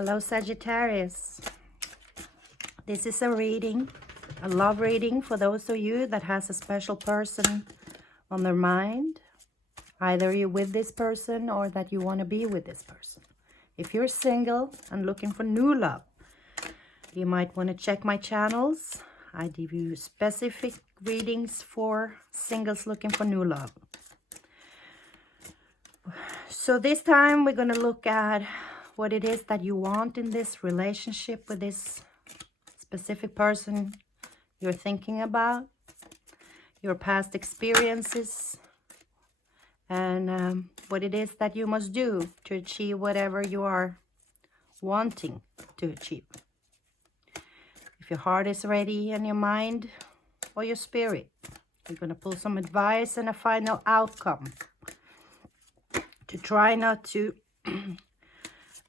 Hello, Sagittarius. This is a reading, a love reading for those of you that has a special person on their mind. Either you're with this person or that you want to be with this person. If you're single and looking for new love, you might want to check my channels. I give you specific readings for singles looking for new love. So this time we're going to look at what it is that you want in this relationship with this specific person you're thinking about, your past experiences, and what it is that you must do to achieve whatever you are wanting to achieve. If your heart is ready and your mind or your spirit, you're going to pull some advice and a final outcome to try not to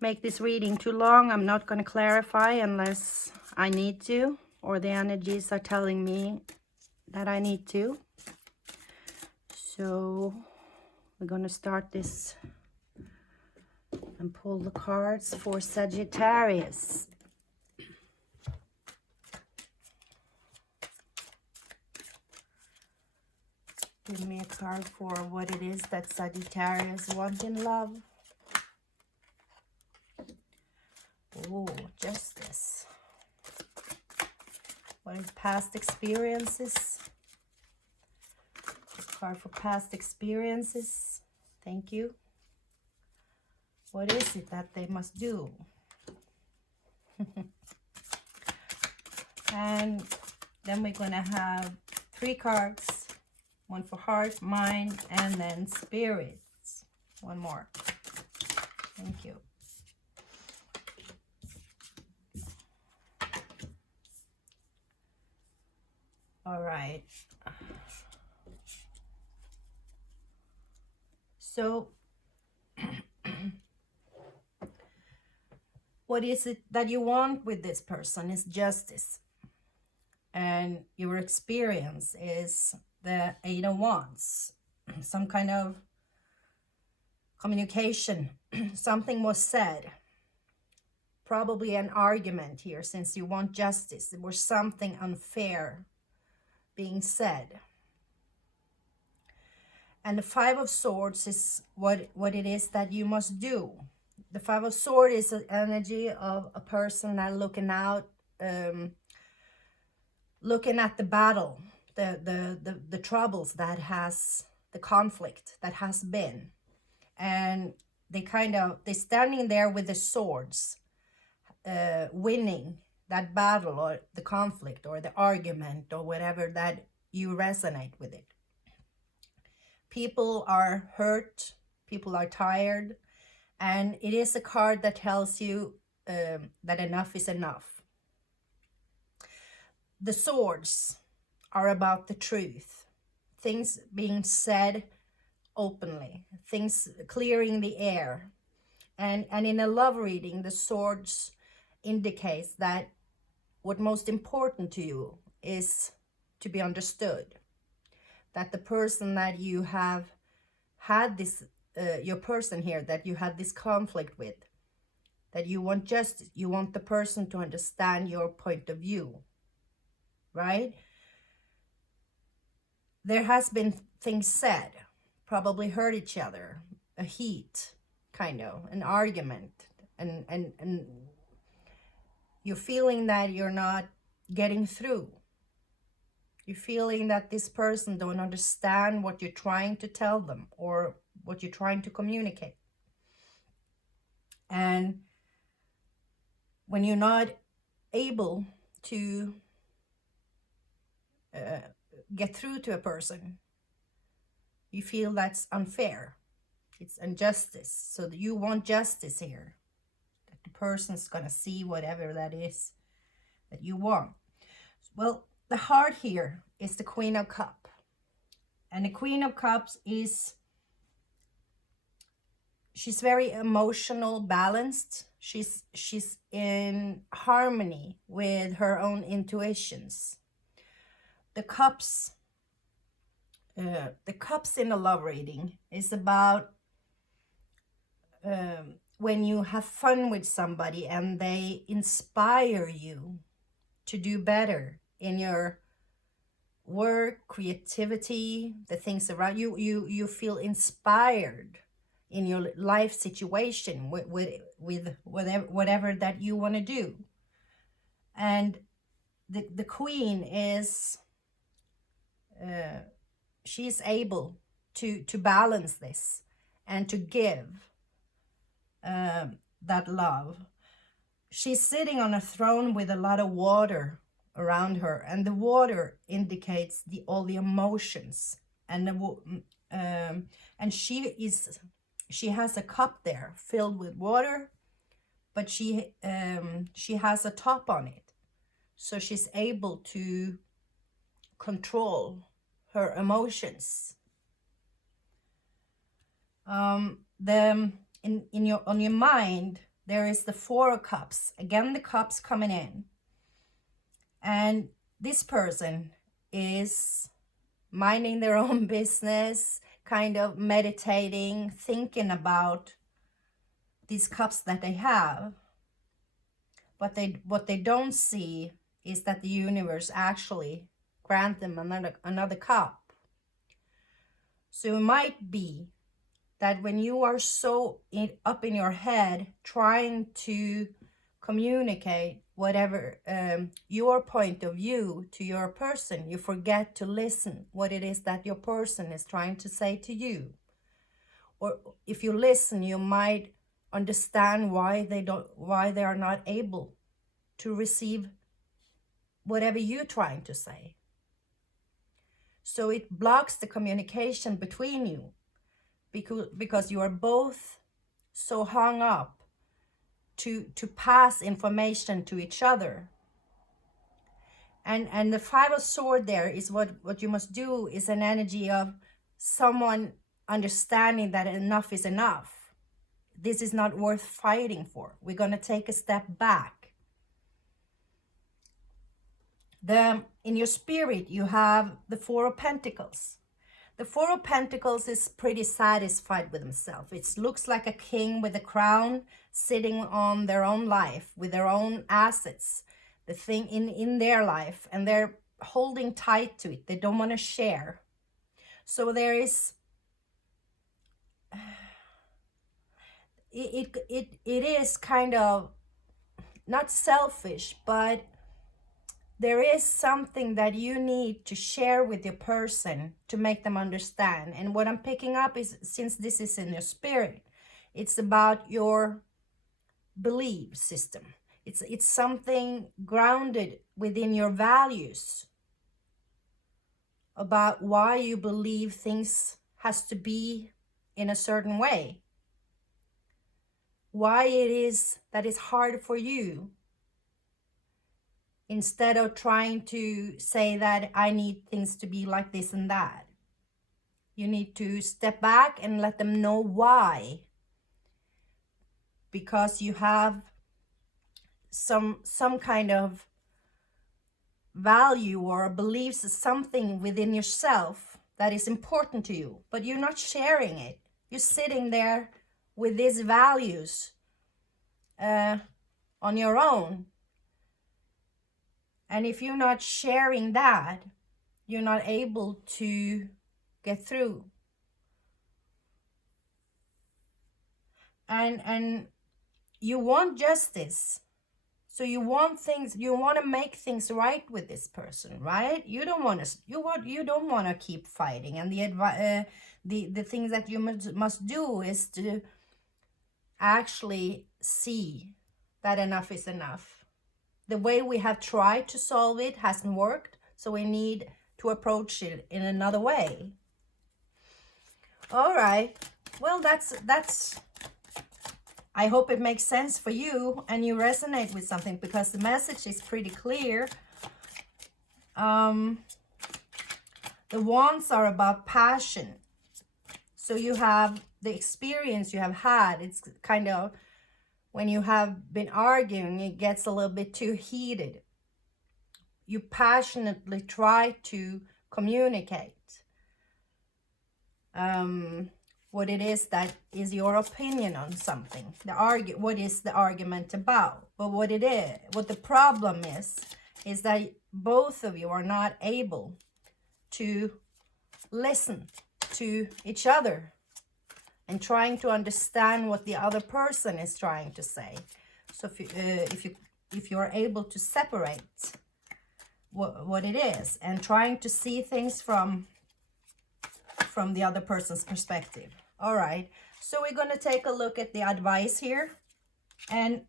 make this reading too long. I'm not going to clarify unless I need to, or the energies are telling me that I need to. So we're going to start this and pull the cards for Sagittarius. Give me a card for what it is that Sagittarius wants in love. Oh, justice. What is past experiences? Card for past experiences. Thank you. What is it that they must do? And then we're going to have 3 cards. One for heart, mind, and then spirits. One more. Thank you. All right. So, what is it that you want with this person is justice. And your experience is the 8 of Wands. Some kind of communication. Something was said. Probably an argument here, since you want justice. There was something unfair being said. And the 5 of Swords is what it is that you must do. The 5 of Swords is an energy of a person that looking out, looking at the battle, the troubles that has, the conflict that has been. And they're standing there with the swords, winning that battle or the conflict or the argument or whatever that you resonate with it. People are hurt, people are tired, and it is a card that tells you that enough is enough. The swords are about the truth, things being said openly, things clearing the air. And in a love reading, the swords indicates that what most important to you is to be understood. That the person that you have had this, your person here that you had this conflict with, that you want justice, you want the person to understand your point of view, right? There has been things said, probably hurt each other, a heat, kind of, an argument, and you're feeling that you're not getting through. You're feeling that this person don't understand what you're trying to tell them or what you're trying to communicate. And when you're not able to get through to a person, you feel that's unfair. It's injustice. So you want justice here. That the person's going to see whatever that is that you want. Well, the heart here is the Queen of Cups. And the Queen of Cups is, she's very emotional, balanced. She's in harmony with her own intuitions. The cups in a love reading is about when you have fun with somebody and they inspire you to do better in your work, creativity, the things around you, you feel inspired in your life situation with whatever that you want to do. And the queen is she's able to balance this and to give that love. She's sitting on a throne with a lot of water around her, and the water indicates all the emotions, and and she has a cup there filled with water, but she has a top on it, so she's able to control her emotions. On your mind there is the 4 of Cups, again the cups coming in, and this person is minding their own business, kind of meditating, thinking about these cups that they have. But what they don't see is that the universe actually grant them another cup. So it might be that when you are so up in your head trying to communicate whatever your point of view to your person, you forget to listen what it is that your person is trying to say to you. Or if you listen, you might understand why they are not able to receive whatever you're trying to say. So it blocks the communication between you, because you are both so hung up to pass information to each other. And the 5 of Swords there is what you must do is an energy of someone understanding that enough is enough. This is not worth fighting for. We're going to take a step back. In your spirit, you have the 4 of Pentacles. The 4 of Pentacles is pretty satisfied with himself. It looks like a king with a crown sitting on their own life with their own assets, the thing in their life, and they're holding tight to it. They don't want to share. So there is it is kind of not selfish, but there is something that you need to share with your person to make them understand. And what I'm picking up is, since this is in your spirit, it's about your belief system. It's something grounded within your values about why you believe things has to be in a certain way. Why it is that it's hard for you. Instead of trying to say that I need things to be like this and that. You need to step back and let them know why. Because you have some kind of value or beliefs, something within yourself that is important to you, but you're not sharing it. You're sitting there with these values on your own. And if you're not sharing that, you're not able to get through. And you want justice. So you want things, you want to make things right with this person, right? You don't want to keep fighting. And the things that you must do is to actually see that enough is enough. The way we have tried to solve it hasn't worked, so we need to approach it in another way. All right. Well, that's I hope it makes sense for you and you resonate with something, because the message is pretty clear. The wands are about passion. So you have the experience you have had. It's kind of, when you have been arguing, it gets a little bit too heated. You passionately try to communicate. what it is that is your opinion on something. What is the argument about? But what the problem is that both of you are not able to listen to each other and trying to understand what the other person is trying to say. So if you're able to separate what it is and trying to see things from the other person's perspective. All right, so we're going to take a look at the advice here, and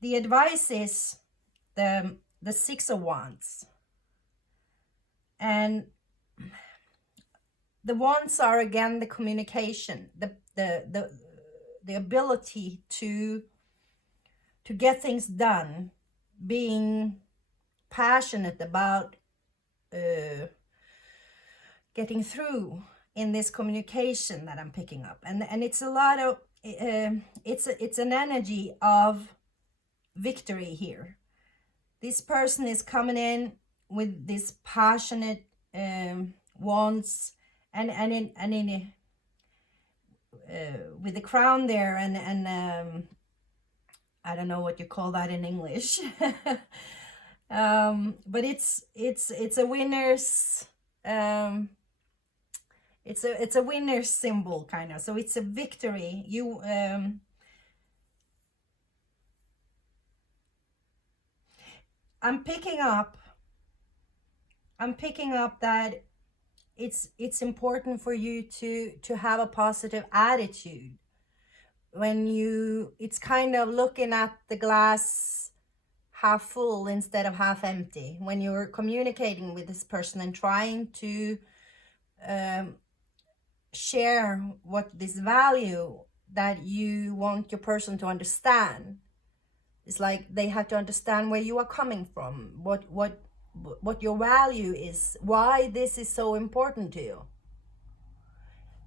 the advice is the Six of Wands, and the wands are again the communication, the ability to get things done, being passionate about getting through in this communication that I'm picking up, and it's a lot of it's an energy of victory here. This person is coming in with this passionate wants, and with the crown there, and I don't know what you call that in English. But it's a winner's it's a winner's symbol, kind of. So it's a victory. I'm picking up that it's important for you to have a positive attitude when it's kind of looking at the glass half full instead of half empty when you're communicating with this person and trying to share what this value that you want your person to understand. It's like they have to understand where you are coming from, what your value is, why this is so important to you.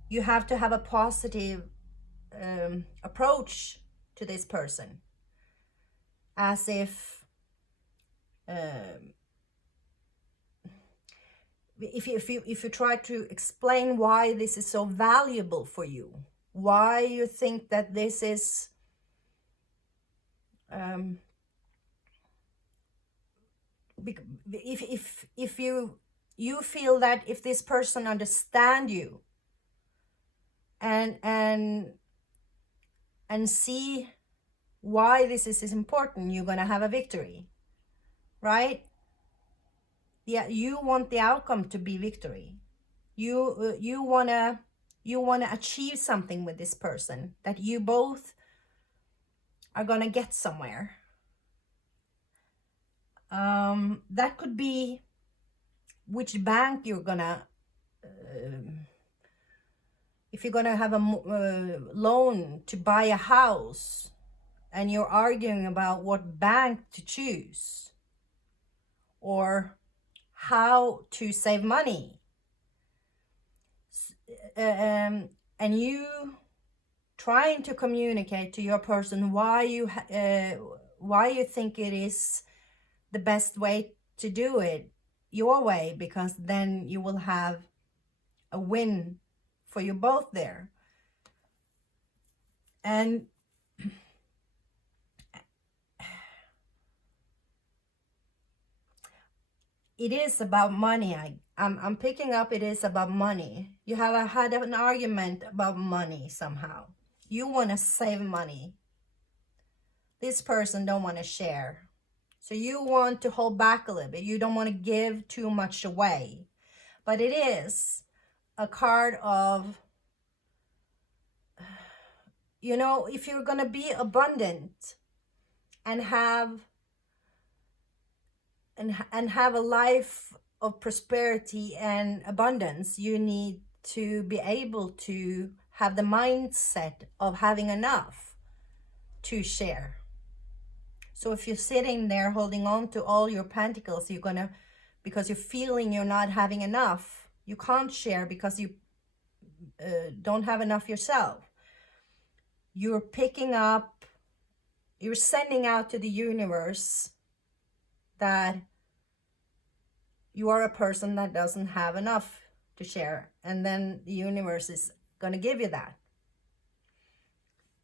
You have to have a positive approach to this person, as if you try to explain why this is so valuable for you, why you think that this is if you feel that if this person understand you and see why this is important, you're gonna have a victory, right? Yeah, you want the outcome to be victory. You wanna achieve something with this person, that you both are gonna get somewhere. That could be which bank you're gonna if you're gonna have a loan to buy a house and you're arguing about what bank to choose, or how to save money, and you trying to communicate to your person why you think it is the best way to do it your way, because then you will have a win for you both there. And it is about money. I'm picking up it is about money. You have had an argument about money somehow. You want to save money. This person don't want to share. So you want to hold back a little bit. You don't want to give too much away. But it is a card of, if you're going to be abundant and have a life of prosperity and abundance, you need to be able to have the mindset of having enough to share. So if you're sitting there holding on to all your pentacles, because you're feeling you're not having enough, you can't share because you don't have enough yourself. You're sending out to the universe that you are a person that doesn't have enough to share, and then the universe is going to give you that.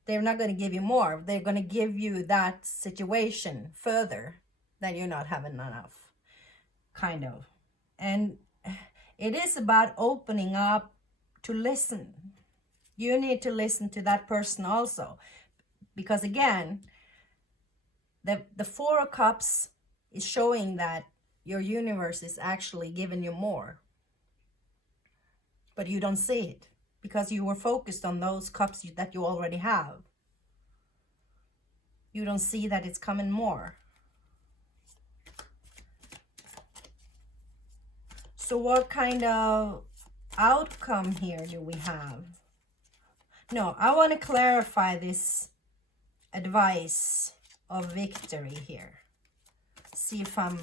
They're not going to give you more. They're going to give you that situation further that you're not having enough, kind of. And it is about opening up to listen. You need to listen to that person also, because again, the Four of Cups is showing that your universe is actually giving you more, but you don't see it because you were focused on those cups that you already have. You don't see that it's coming more. So what kind of outcome here do we have? No, I want to clarify this advice of victory here. See if I'm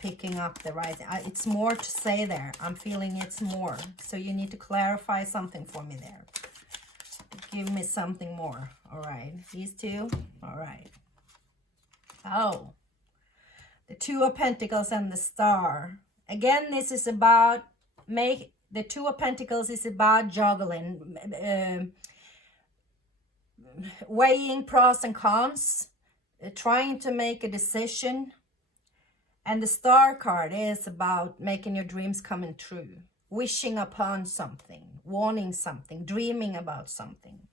picking up the right. It's more to say there. I'm feeling it's more. So you need to clarify something for me there. Give me something more. All right. These two. All right. Oh. The Two of Pentacles and the Star. Again, this is about the Two of Pentacles is about juggling, weighing pros and cons, trying to make a decision. And the Star card is about making your dreams coming true, wishing upon something, wanting something, dreaming about something.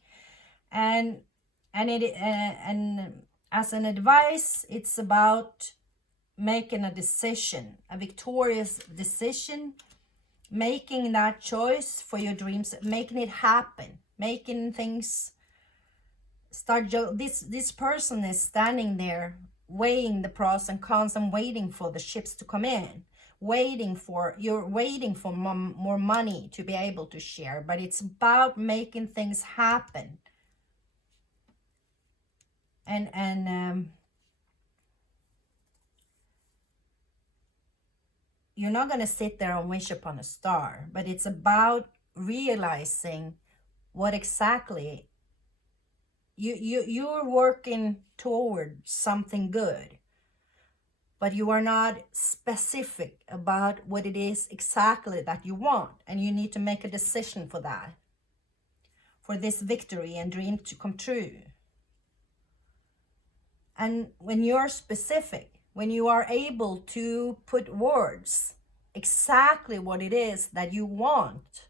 And as an advice, it's about making a decision, a victorious decision, making that choice for your dreams, making it happen, making things start. This person is standing there weighing the pros and cons and waiting for the ships to come in, you're waiting for more money to be able to share, but it's about making things happen. And you're not going to sit there and wish upon a star, but it's about realizing what exactly you're working toward something good, but you are not specific about what it is exactly that you want, and you need to make a decision for that, for this victory and dream to come true. And when you're specific, when you are able to put words exactly what it is that you want,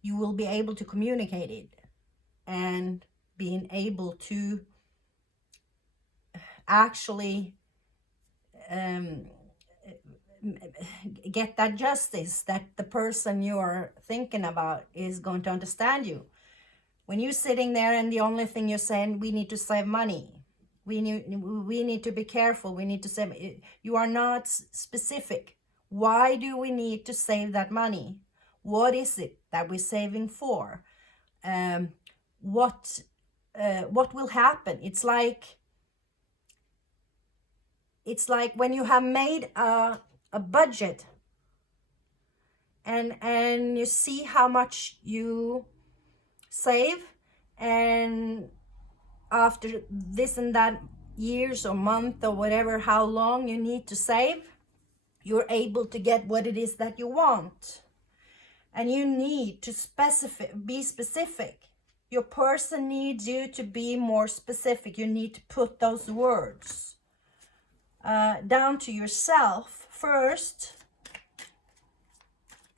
you will be able to communicate it and being able to actually get that justice that the person you're thinking about is going to understand you. When you're sitting there and the only thing you're saying, we need to save money, we need to be careful, we need to save, you are not specific. Why do we need to save that money? What is it that we're saving for? What will happen? It's like when you have made a budget and you see how much you save, and after this and that years or month or whatever, how long you need to save, you're able to get what it is that you want. And you need to be specific. Your person needs you to be more specific. You need to put those words down to yourself first,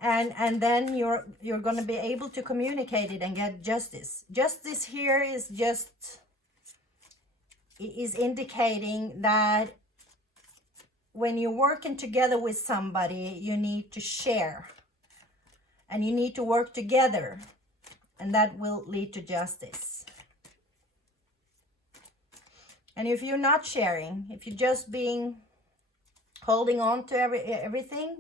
and then you're going to be able to communicate it and get justice. Justice here is indicating that when you're working together with somebody, you need to share and you need to work together, and that will lead to justice. And if you're not sharing, if you're just holding on to everything,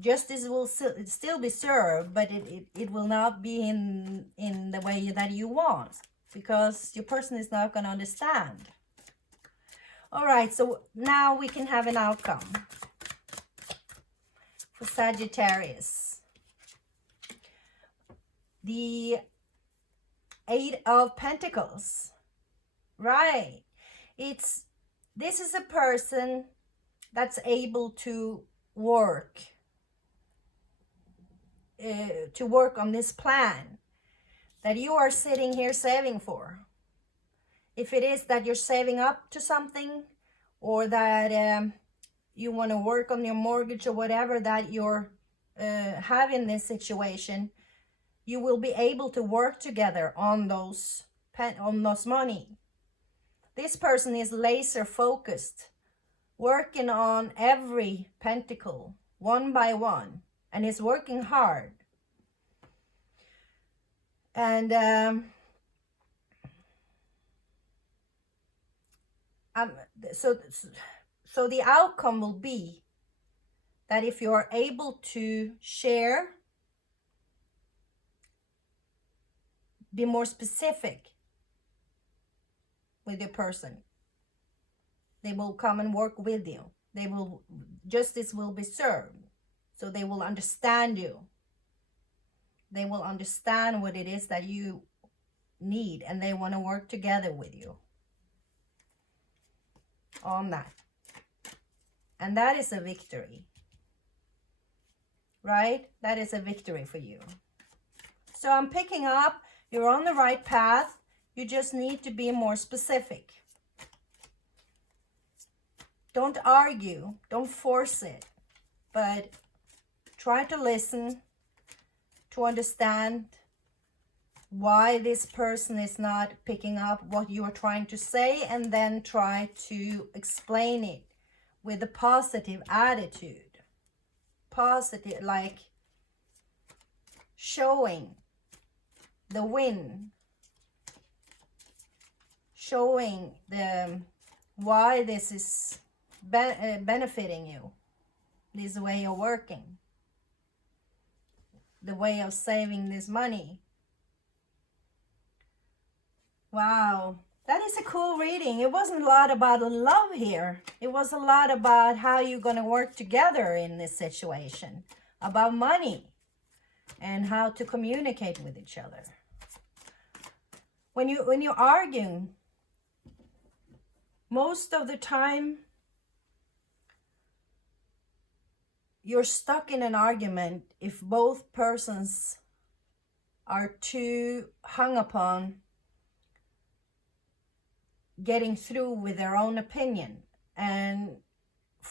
justice will still be served, but it will not be in the way that you want, because your person is not going to understand. All right, so now we can have an outcome for Sagittarius. The Eight of Pentacles. Right. This is a person that's able to work to work on this plan that you are sitting here saving for. If it is that you're saving up to something, or that you want to work on your mortgage, or whatever that you're having this situation, you will be able to work together on those money. This person is laser focused, working on every pentacle one by one, and is working hard. And so the outcome will be that if you are able to share, be more specific with your person, they will come and work with you. Justice will be served. So they will understand you. They will understand what it is that you need, and they want to work together with you on that. And that is a victory, right? That is a victory for you. So I'm picking up, you're on the right path. You just need to be more specific. Don't argue, don't force it, but try to listen, to understand why this person is not picking up what you are trying to say, and then try to explain it with a positive attitude. Positive, like showing the win, showing the why this is benefiting you, this way of working, the way of saving this money. Wow, that is a cool reading. It wasn't a lot about love here. It was a lot about how you're going to work together in this situation, about money and how to communicate with each other. When you're arguing, most of the time you're stuck in an argument if both persons are too hung upon getting through with their own opinion. And